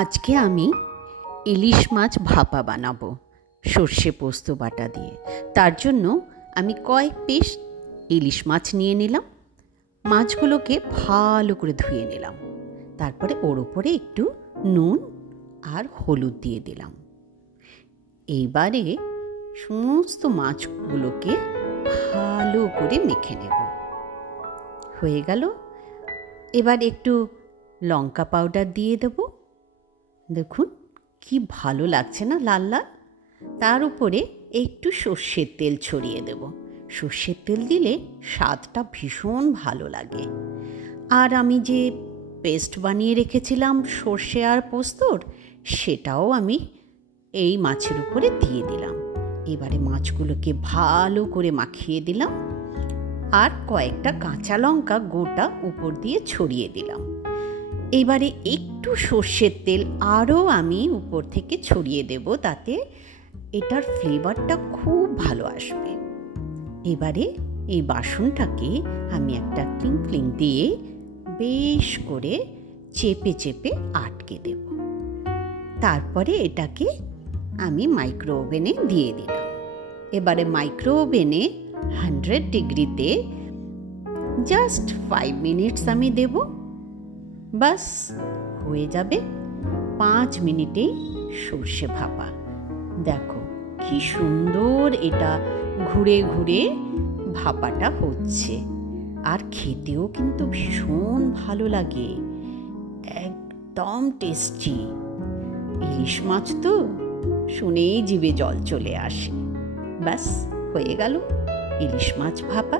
আজকে আমি ইলিশ মাছ ভাপা বানাবো সর্ষে পোস্ত বাটা দিয়ে। তার জন্য আমি কয়েক পিস ইলিশ মাছ নিয়ে নিলাম। মাছগুলোকে ভালো করে ধুয়ে নিলাম। তারপরে ওর উপরে একটু নুন আর হলুদ দিয়ে দিলাম। এইবারে সমস্ত মাছগুলোকে ভালো করে মেখে নেব। হয়ে গেল। এবার একটু লঙ্কা পাউডার দিয়ে দেবো। দেখুন কি ভালো লাগছে না, লাল লাল। তার উপরে একটু সর্ষের তেল ছড়িয়ে দেব। সর্ষের তেল দিলে স্বাদটা ভীষণ ভালো লাগে। আর আমি যে পেস্ট বানিয়ে রেখেছিলাম সর্ষে আর পোস্তর, সেটাও আমি এই মাছের উপরে দিয়ে দিলাম। এবারে মাছগুলোকে ভালো করে মাখিয়ে দিলাম আর কয়েকটা কাঁচা লঙ্কা গোটা উপর দিয়ে ছড়িয়ে দিলাম। এবারে একটু সর্ষের তেল আরও আমি উপর থেকে ছড়িয়ে দেব, তাতে এটার ফ্লেভারটা খুব ভালো আসবে। এবারে এই বাসনটাকে আমি একটা ক্লিং দিয়ে বেশ করে চেপে চেপে আটকে দেব। তারপরে এটাকে আমি মাইক্রো ওভেনে দিয়ে দিলাম। এবারে মাইক্রো ওভেনে 100 ডিগ্রিতে জাস্ট 5 মিনিটস আমি দেব। বাস হয়ে যাবে 5 মিনিটেই সর্ষে ভাপা। দেখো কি সুন্দর এটা ঘুরে ঘুরে ভাপাটা হচ্ছে, আর খেতেও কিন্তু ভীষণ ভালো লাগে, একদম টেস্টি। ইলিশ মাছ তো শুনেই জিভে জল চলে আসে। ব্যাস হয়ে গেল ইলিশ মাছ ভাপা।